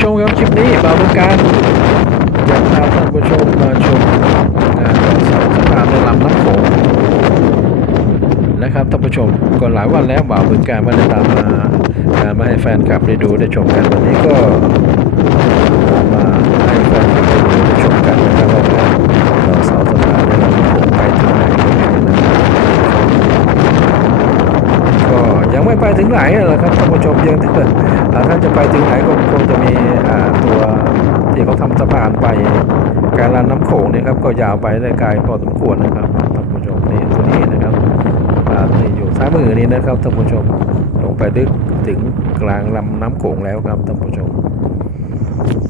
ผู้ชมครับคลิปนี้บ่าวเป็นการอยากพาท่านผู้ชมมาชมงานก่อสางสะพานในลำน้ำโขงนะครับท่านผู้ชมก่อนหลายวันแล้วบ่าวเป็นการม่ได้ตามมาามาให้แฟนคลับได้ดูได้ชมกันวันนี้ก็ตามมาให้แฟนคลับได้ดูได้ชมกันนะครับว่าการก่อสางสะพานในลำน้ำโขงไปถึงไหนนะครับก็ยังไม่ไปถึงไหนหรอกครับท่านผู้ชมยังถ้าเกิดอ่า ถ้าจะไปถึงไหนก็คงจะมีตัวที่เขาทำสะพานไปการลานน้ำโขงเนี่ยครับก็ยาวไปได้ไกลพอสมควรนะครับท่านผู้ชมนี่ตัวนี้นะครับภาพนี่อยู่ซ้ายมือนี้นะครับท่านผู้ชมลงไปลึกถึงกลางลำน้ำโขงแล้วครับท่านผู้ชม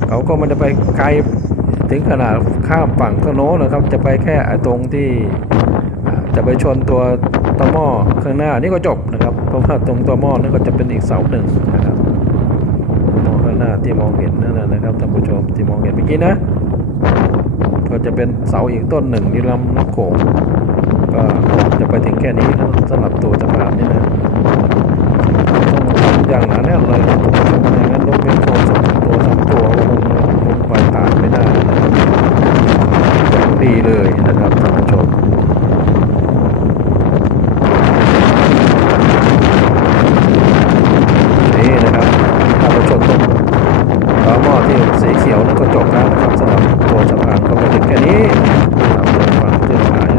เขาก็ไมันจะไปไกลถึงขนาดข้ามฝั่งทางโน้นนะครับ จะไปแค่ตรงที่จะไปชนตัวตอหม้อข้างหน้านี่ก็จบนะครับเพราะว่าตรงตอหม้อนั่นก็จะเป็นอีกเสาหนึ่งนะครับมองข้าง หน้าที่มองเห็นนั่นนะนะครับท่านผู้ชมที่มองเห็นเมื่อกี้นะ ก็จะเป็นเสาอีกต้นหนึ่งที่ลำน้ำโขงก็จะไปถึงแค่นี้สำหรับตัวสะพานนี่นะต้องอย่างหนาแน่นเลยท่านผู้ชมไม่งั้นรถเป็นโคสองตัวสามตัวก็คงคงไปผ่านไม่ได้ดีเลยนะครับท่านผู้ชม นี่นะครับถ้าไปชนตรงต่อหม้อที่สีเขียวนั่นก็จบแล้วนะครับสำหรับตัวสะพานก็ไปถึงแค่นี้นะครับเรือฝั่งประเทศไทย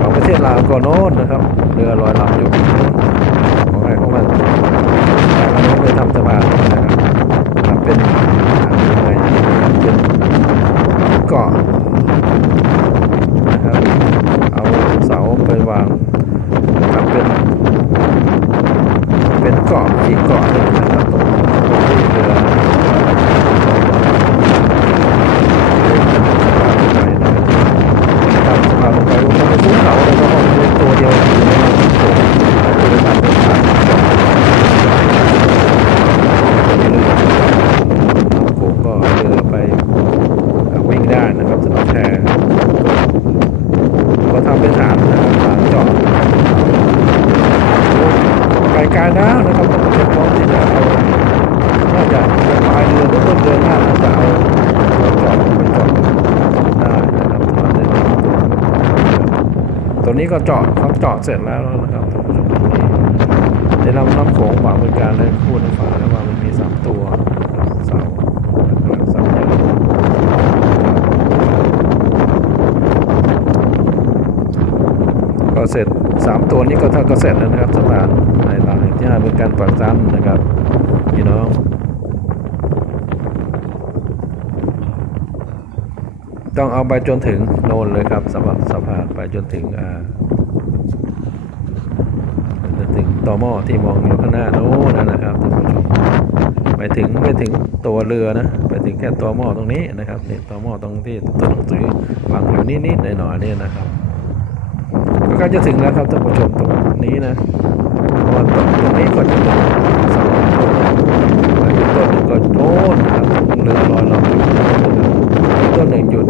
ของประเทศลาวก็โน้นนะครับเรือลอยลำอยู่ของใครของมันแต่เราไม่ได้ทำสะพานนะครับทำเป็นยังไงเป็นเกาะนะครับเอาเสาไปวางทำเป็นเป็นเกาะอีกเกาะหนึ่งนะครับตรงตรงที่เรือทำสะพานลงไปลงไปภูเขาเลยก็เป็นตัวเดียวอยู่ในน้ำโขงคือทำเป็นทางเจาะเรือโขงก็เรือไปวิ่งได้นะครับสำหรับแพก็ทำเป็นฐานนะครับฐานเจาะ ไกลกายนะนะครับท่านผู้ชมพร้อมที่จะเอาน่าจะจะปลายเดือนหรือต้นเดือนหน้าน่าจะเอาจอดไปจอดได้นะครับสำหรับใน ตัวนี้ก็เจาะเขาเจาะเสร็จแล้วนะครับท่านผู้ชมตรงนี้ในลำน้ำโขงหวังเป็นการได้พูดให้ฟังแล้วว่ามันมีสามตัวเสาเสาใหญ่ก็เสร็จสามตัวนี้ก็เท่าก็เสร็จแล้วนะครับสะพานในหลังที่ห้าเป็นการปักซ้ำนะครับพี่น้อง ต้องเอาไปจนถึงโนนเลยครับสำหรับสะพานไปจนถึงอ่าจนถึงต่อหม้อที่มองอยู่ข้างหน้าโน้นนะครับท่านผู้ชมไปถึงไม่ถึงตัวเรือนะไปถึงแค่ตัวหม้อตรงนี้นะครับนี่ตัวหม้อตรงที่ตัวหนังสือวางอยู่นิดๆหน่อยๆนี่นะครับก็ใกล้จะถึงแล้วครับท่านผู้ชมตรงนี้นะเพราะว่าตรงตรงนี้ก็จะเป็นเสาต้นอีกต้นหนึ่งก็โน่นนะครับเรือลอยลำอยู่อีกต้นหนึ่งอยู่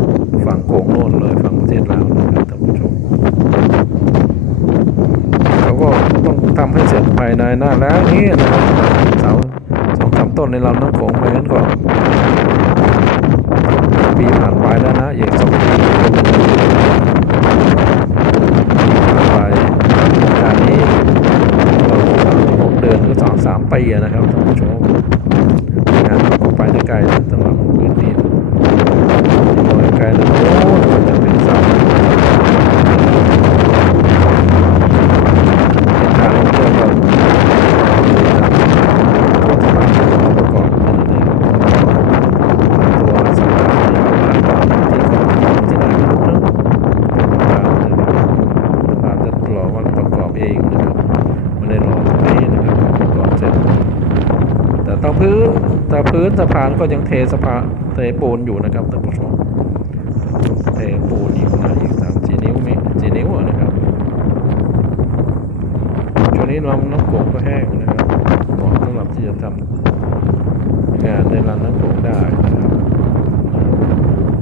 ฝั่งโขงโน่นเลยฝั่งประเทศลาวนะครับท่านผู้ชมเขาก็ต้องทำให้เสร็จภายในหน้าแล้วนี้นะครับเสาสองสาม ต้นในลำน้ำโขงไม่งั้นก็ปีผ่านไปแล้วนะอีกสองปีไปโครงการนี้เราหกเดือนก็สองสามปีนะครับท่านผู้ชมงานไปได้ไกลสำหรับพื้นที่มองไกลแล้วโอ้ก็จะเป็นเสาเป็นทางเชื่อมอตัวสะพานประกอบเป็นอะไรตัวสะพานที่เราผ่านต่อที่เขาที่ไหนไม่รู้นะ ผ่านจะรอว่าประกอบเองนะครับไม่ได้รอตรงนี้นะครับประกอบเสร็จ แต่พื้นแต่พื้นสะพานก็ยังเทสะพานเทปูนอยู่นะครับท่านผู้ชมเทปูนอีกประมาณอีกสามสี่นิ้วเมตรสี่นิ้วนะครับช่วงนี้ลำน้ำโขงก็แห้งนะครับเหมาะสำหรับที่จะทำงานในลำน้ำโขงได้นะครับ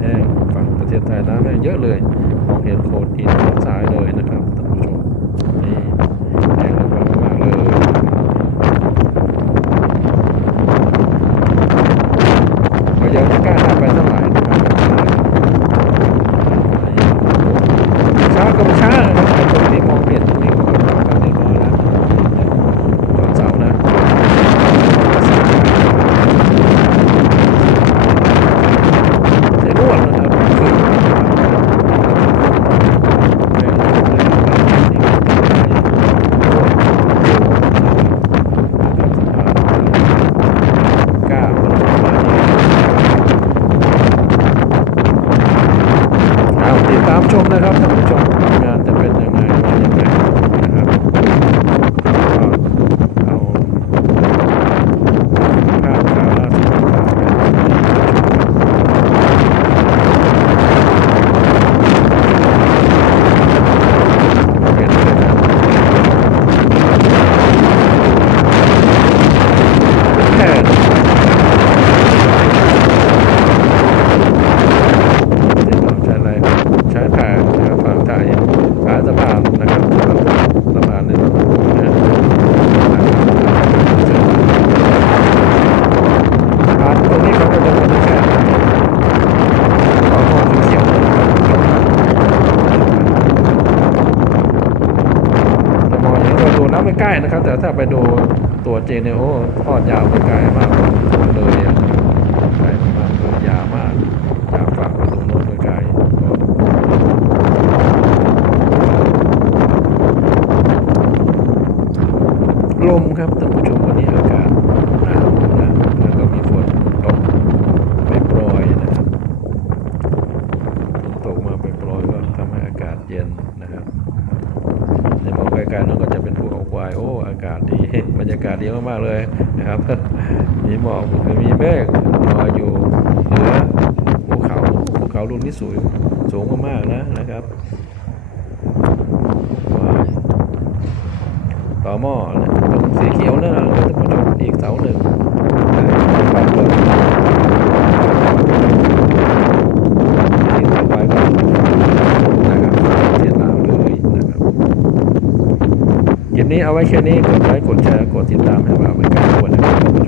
แห้งฝั่งประเทศไทยน้ำแห้งเยอะเลยมองเห็นโขดหินทางซ้ายเลยนะครับท่านผู้ชมนี่แดงลงไปมากๆเลย ก็ดูน้ำไม่ ใกล้นะครับ แต่ถ้าไปดูตัวจริงเนี่ยโอ้ทอดยาวไปไกลมากเลยอะไกลมากเลยยาวมากยาวฝั่งไปตรงโน้นไปไกลลมครับท่านผู้ชมวันนี้อากาศหนาวนะแล้วก็มีฝนตกไปโปรยนะครับตกมาไปโปรยก็ทำให้อากาศเย็นนะครับในมองไกลๆนั่นก็จะเป็นภูเขาค วายโอ้อากาศดีบรรยากาศดีมากๆเลยนะครับ มีหมอกมีเมฆลอยอยู่เหนือภูเขาภูเขาลูกนี้สูงสูงมากๆนะนะครับต่อหม้อนะตรงสีเขียวนั่นนะท่านผู้ชมอีกเสาหนึ่งนะไปเปิดอีกต่อไปก็นะครับประเทศลาวเลยนะครับ คลิป นี้เอาไว้แค่นี้กดไลค์กดแชร์กดติดตามให้เราเป็นการด้วยนะครับ